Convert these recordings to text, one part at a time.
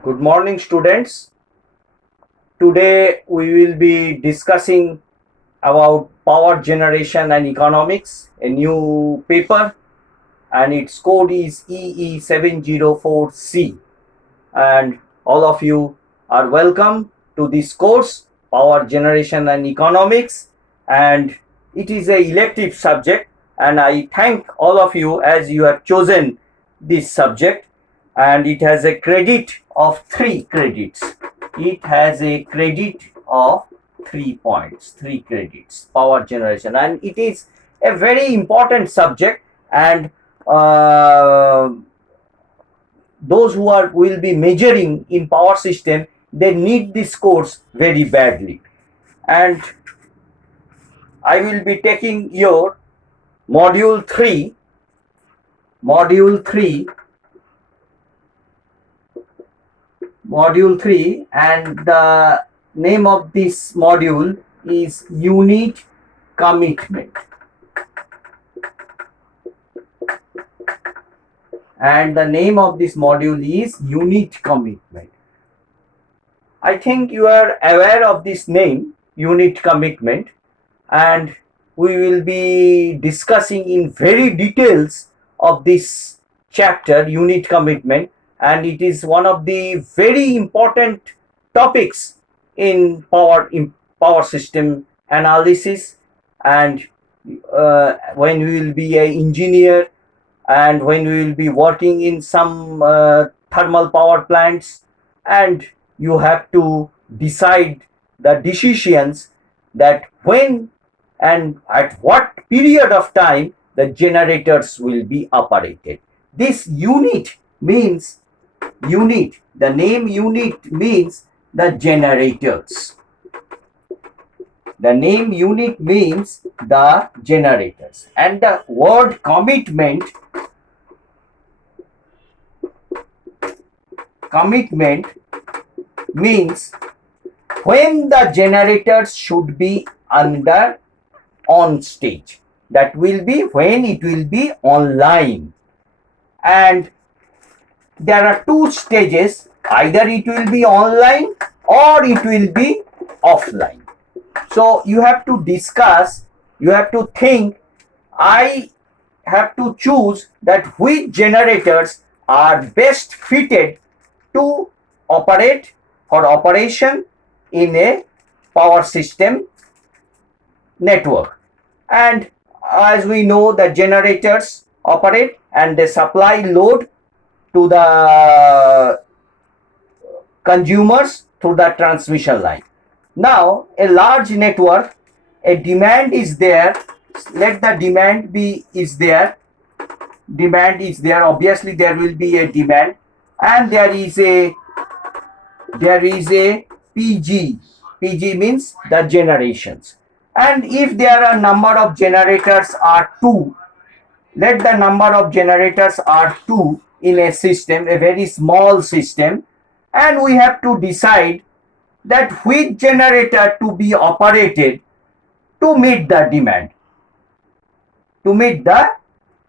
Good morning, students. Today we will be discussing about power generation and economics, a new paper, and its code is EE704C. And all of you are welcome to this course, Power Generation and Economics. And it is a elective subject, and I thank all of you as you have chosen this subject, and it has a credit of 3 credits. It has a credit of 3 points, 3 credits, power generation, and it is a very important subject. And those who are will be majoring in power system, they need this course very badly. And I will be taking your module 3, module 3, module 3, and the name of this module is unit commitment. And the name of this module is unit commitment. I think you are aware of this name, unit commitment, and we will be discussing in very details of this chapter, unit commitment, and it is one of the very important topics in power system analysis. And when we will be an engineer, and when we will be working in some thermal power plants, and you have to decide the decisions that when and at what period of time the generators will be operated. This unit means unit, the name unit means the generators. The name unit means the generators, and the word commitment means when the generators should be under on stage. That will be when it will be online. And there are two stages, either it will be online or it will be offline. So you have to discuss, you have to think, I have to choose that which generators are best fitted to operate or operation in a power system network. And as we know, the generators operate and they supply load to the consumers through the transmission line. Now, a large network, a demand is there. Let the demand be is there. Demand is there. Obviously, there will be a demand, and there is a PG. PG means the generations. And if there are number of generators are 2, let the number of generators are 2 in a system, a very small system, and we have to decide that which generator to be operated to meet the demand. To meet the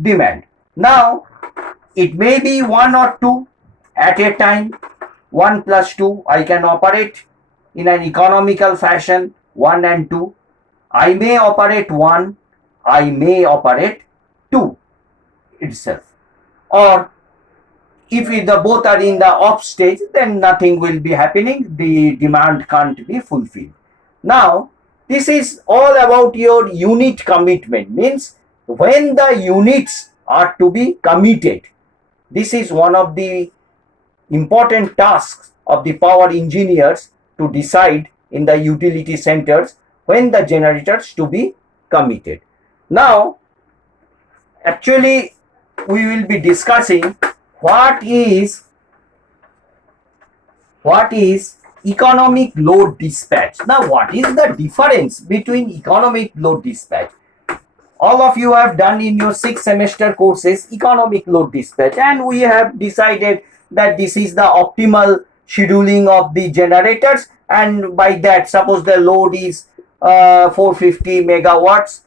demand. Now, it may be 1 or 2 at a time. 1 plus 2, I can operate in an economical fashion, 1 and 2. I may operate 1, I may operate 2 itself. Or if the both are in the off stage, then nothing will be happening, the demand can't be fulfilled. Now, this is all about your unit commitment, means when the units are to be committed. This is one of the important tasks of the power engineers to decide in the utility centers when the generators to be committed. Now, actually, we will be discussing what is economic load dispatch. Now, what is the difference between economic load dispatch? All of you have done in your 6th semester courses economic load dispatch, and we have decided that this is the optimal scheduling of the generators, and by that, suppose the load is 450 megawatts,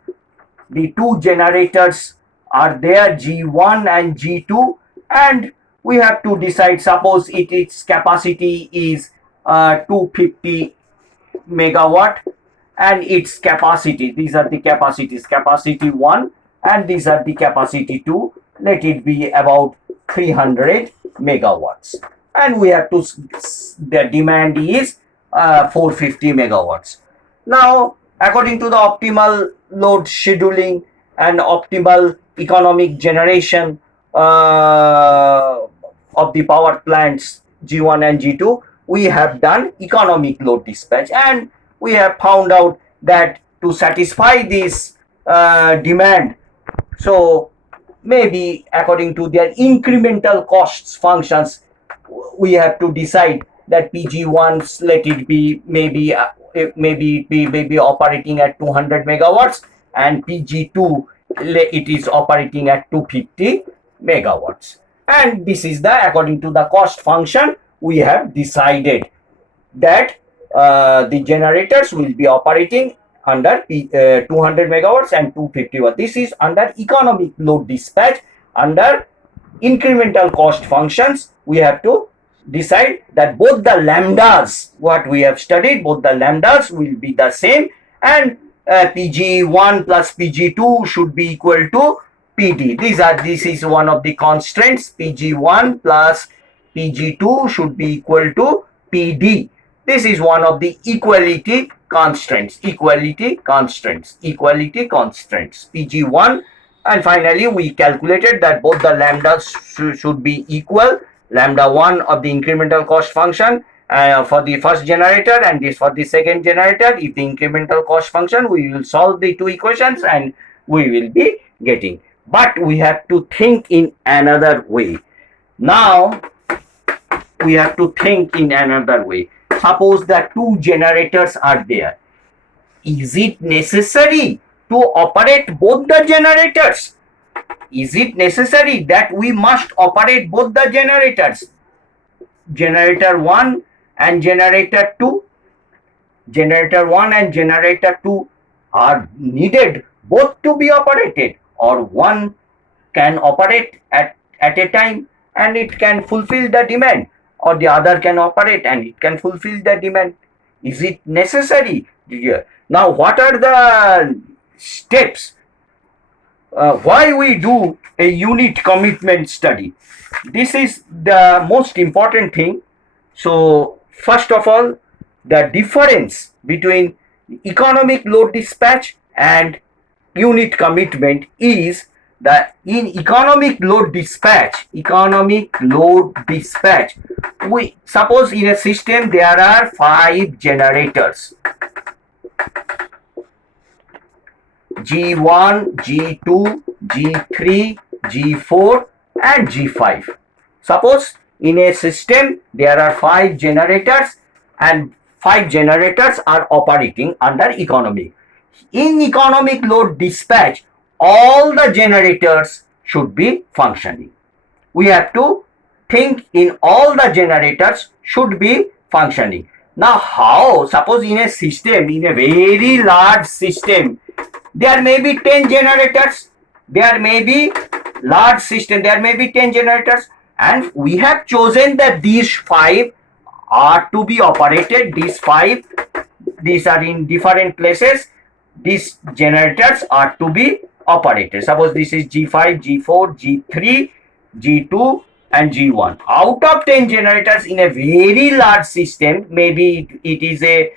the two generators are there, G1 and G2, and we have to decide, suppose its capacity is 250 megawatt, and its capacity, these are the capacities, capacity 1 and these are the capacity 2, let it be about 300 megawatts, and we have to, the demand is 450 megawatts. Now according to the optimal load scheduling and optimal economic generation of the power plants G1 and G2, we have done economic load dispatch, and we have found out that to satisfy this demand, so maybe according to their incremental costs functions, we have to decide that PG1, let it be maybe maybe operating at 200 megawatts, and PG2 it is operating at 250 megawatts, and this is the, according to the cost function, we have decided that the generators will be operating under 200 megawatts and 250 watts. This is under economic load dispatch. Under incremental cost functions, we have to decide that both the lambdas, what we have studied, both the lambdas will be the same, and PG1 plus PG2 should be equal to PD. This is one of the constraints. PG1 plus PG2 should be equal to PD. This is one of the equality constraints. Equality constraints. Equality constraints. PG1, and finally we calculated that both the lambdas should be equal. Lambda 1 of the incremental cost function for the first generator, and this for the second generator. If the incremental cost function, we will solve the two equations and we will be getting. But we have to think in another way. Now we have to think in another way. Suppose that two generators are there. Is it necessary to operate both the generators? Is it necessary that we must operate both the generators? Generator 1 and generator 2. Generator 1 and generator 2 are needed both to be operated, or one can operate at a time and it can fulfill the demand, or the other can operate and it can fulfill the demand. Is it necessary? Now what are the steps? Why we do a unit commitment study? This is the most important thing. So first of all, the difference between economic load dispatch and unit commitment is that in economic load dispatch, we suppose in a system there are 5 generators, G1, G2, G3, G4 and G5. Suppose in a system there are 5 generators and 5 generators are operating under economic. In economic load dispatch, all the generators should be functioning. We have to think in all the generators should be functioning. Now how? Suppose in a system, in a very large system, there may be 10 generators, there may be large system, there may be 10 generators, and we have chosen that these 5 are to be operated. These 5, these are in different places, these generators are to be operated. Suppose this is G5, G4, G3, G2 and G1. Out of 10 generators in a very large system, maybe it is a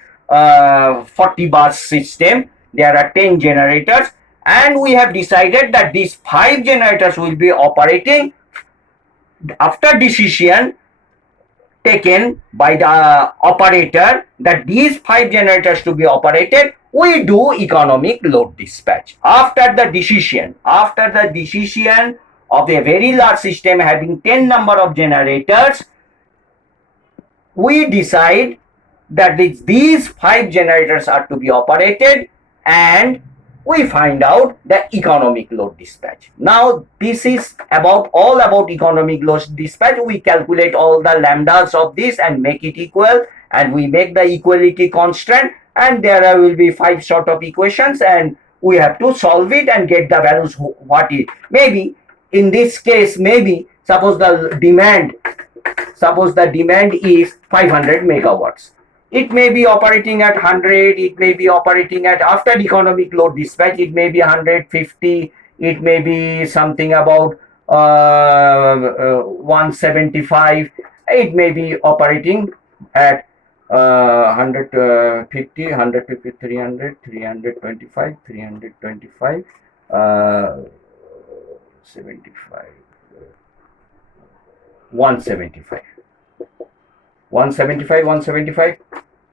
40 bus system, there are 10 generators, and we have decided that these 5 generators will be operating after decision taken by the operator that these 5 generators to be operated. We do economic load dispatch after the decision of a very large system having 10 number of generators. We decide that these 5 generators are to be operated, and we find out the economic load dispatch. Now this is all about economic load dispatch. We calculate all the lambdas of this and make it equal, and we make the equality constant, and there will be 5 sort of equations, and we have to solve it and get the values. What is maybe in this case, maybe Suppose the demand is 500 megawatts. It may be operating at 100, it may be operating at, after economic load dispatch, it may be 150, it may be something about 175, it may be operating at 150, 300, 325, 325, 75, 175. 175, 175,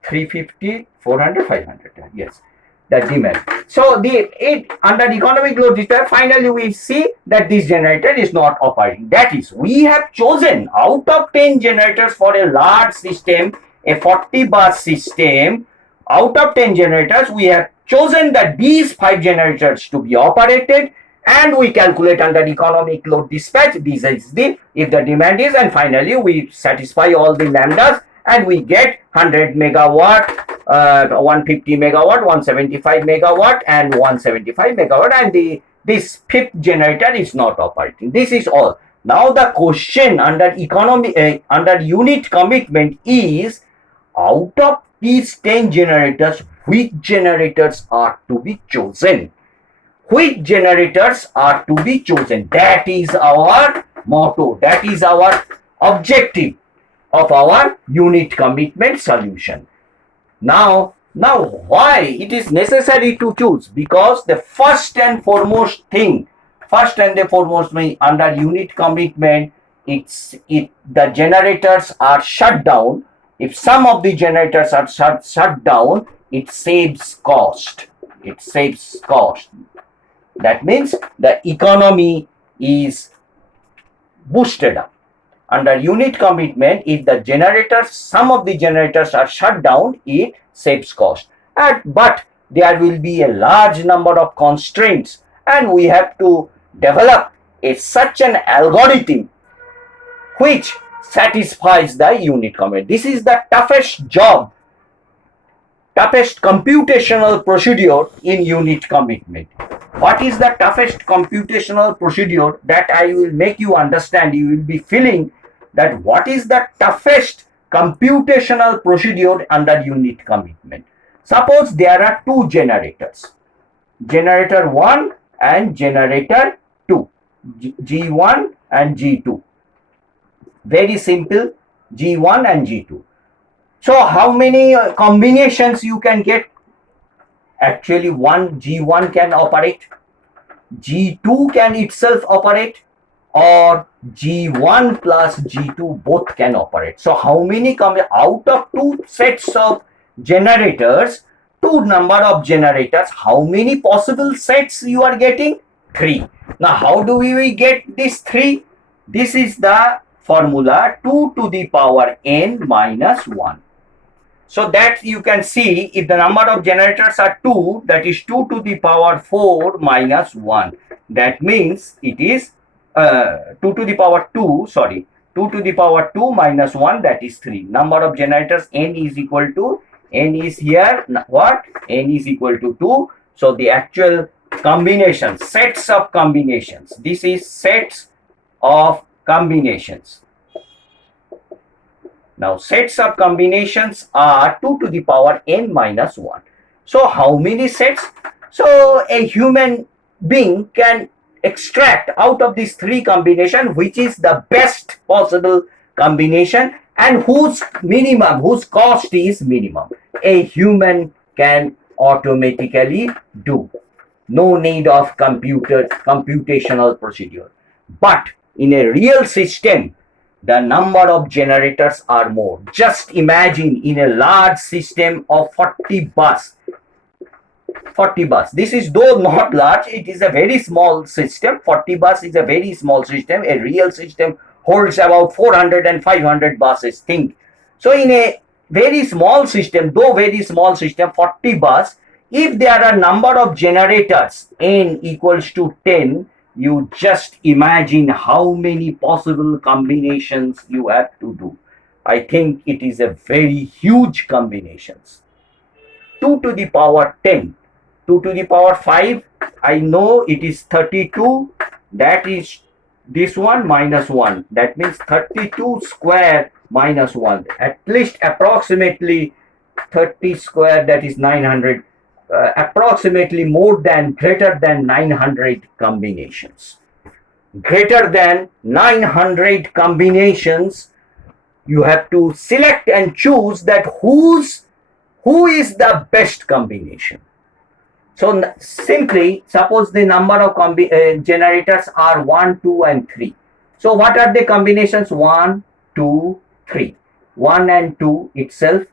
350, 400, 500. Yes, the demand. So under economic load dispatch, finally we see that this generator is not operating. That is, we have chosen out of 10 generators for a large system, a 40 bus system. Out of 10 generators, we have chosen that these 5 generators to be operated, and we calculate under economic load dispatch. This is the, if the demand is, and finally we satisfy all the lambdas and we get 100 megawatt, 150 megawatt, 175 megawatt and 175 megawatt, and this fifth generator is not operating. This is all. Now the question under under unit commitment is, out of these 10 generators, which generators are to be chosen? Which generators are to be chosen? That is our motto. That is our objective of our unit commitment solution. Now why it is necessary to choose? Because the first and foremost thing under unit commitment, the generators are shut down. If some of the generators are shut down, it saves cost. It saves cost. That means the economy is boosted up. Under unit commitment, if the generators, some of the generators are shut down, it saves cost. But there will be a large number of constraints, and we have to develop such an algorithm which satisfies the unit commitment. This is the toughest job, toughest computational procedure in unit commitment. What is the toughest computational procedure? That I will make you understand. You will be feeling that what is the toughest computational procedure under unit commitment. Suppose there are two generators, generator 1 and generator 2, G1 and G2. Very simple, G1 and G2. So how many combinations you can get? Actually, one G1 can operate, G2 can itself operate, or G1 plus G2 both can operate. So how many out of two sets of generators, two number of generators, how many possible sets you are getting? 3. Now how do we get this 3? This is the formula, 2 to the power n minus 1. So that you can see, if the number of generators are 2, that is 2 to the power 4 minus 1. That means it is 2 to the power 2, sorry, 2 to the power 2 minus 1, that is 3. Number of generators n is equal to, n is here, what? N is equal to 2. So the actual combinations, sets of combinations, this is sets of combinations. Now sets of combinations are 2 to the power n minus 1. So how many sets? So a human being can extract out of these 3 combinations which is the best possible combination and whose cost is minimum. A human can automatically do. No need of computational procedure. But in a real system, the number of generators are more. Just imagine in a large system of 40 bus. This is, though not large, it is a very small system. 40 bus is a very small system. A real system holds about 400 and 500 buses. Think. So in a very small system, 40 bus, if there are number of generators n equals to 10, you just imagine how many possible combinations you have to do. I think it is a very huge combinations. 2 to the power 10, 2 to the power 5, I know it is 32, that is this one minus 1. That means 32 square minus 1. At least approximately 30 square, that is 900. Approximately more than, greater than 900 combinations. Greater than 900 combinations. You have to select and choose that who is the best combination. So simply, suppose the number of generators are 1, 2, and 3. So what are the combinations? 1, 2, 3. 1 and 2 itself,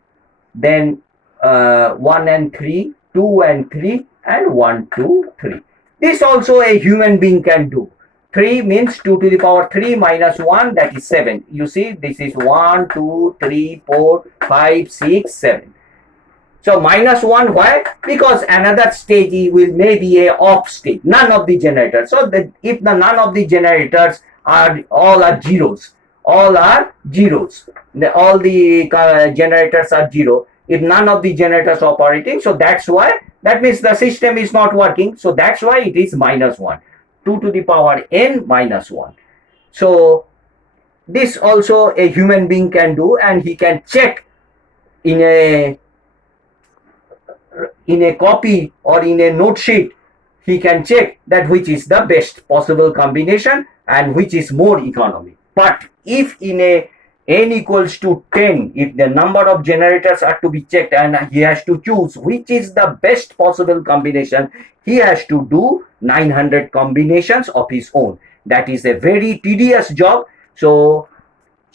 then 1 and 3, 2 and 3, and 1, 2, 3. This also a human being can do. 3 means 2 to the power 3 minus 1, that is 7. You see, this is 1, 2, 3, 4, 5, 6, 7. So minus 1, why? Because another stage will maybe a off state, none of the generators. So if the none of the generators are all are zeros, all are zeros. All the generators are 0. If none of the generators are operating, so that's why, that means the system is not working. So that's why it is minus 1. 2 to the power n minus 1. So this also a human being can do, and he can check in a copy or in a note sheet. He can check that which is the best possible combination and which is more economic. But if in a n equals to 10, if the number of generators are to be checked and he has to choose which is the best possible combination, he has to do 900 combinations of his own. That is a very tedious job. So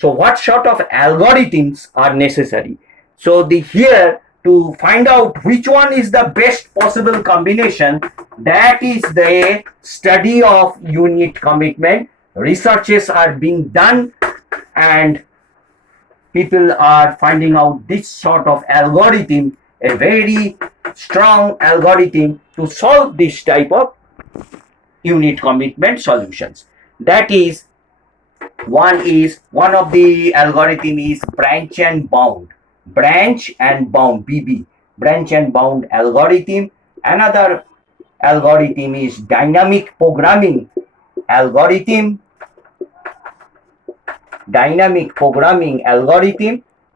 what sort of algorithms are necessary? So here, to find out which one is the best possible combination, that is the study of unit commitment. Researches are being done and people are finding out this sort of algorithm, a very strong algorithm to solve this type of unit commitment solutions. That is, one of the algorithm is branch and bound BB, branch and bound algorithm. Another algorithm is dynamic programming algorithm.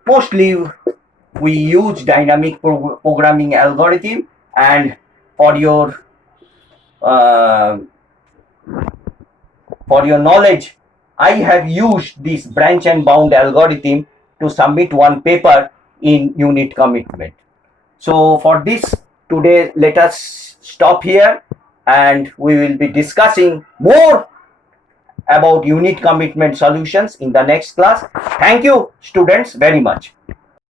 Mostly we use dynamic programming algorithm, and for your knowledge, I have used this branch and bound algorithm to submit one paper in unit commitment. So for this, today let us stop here, and we will be discussing more about unit commitment solutions in the next class. Thank you, students, very much.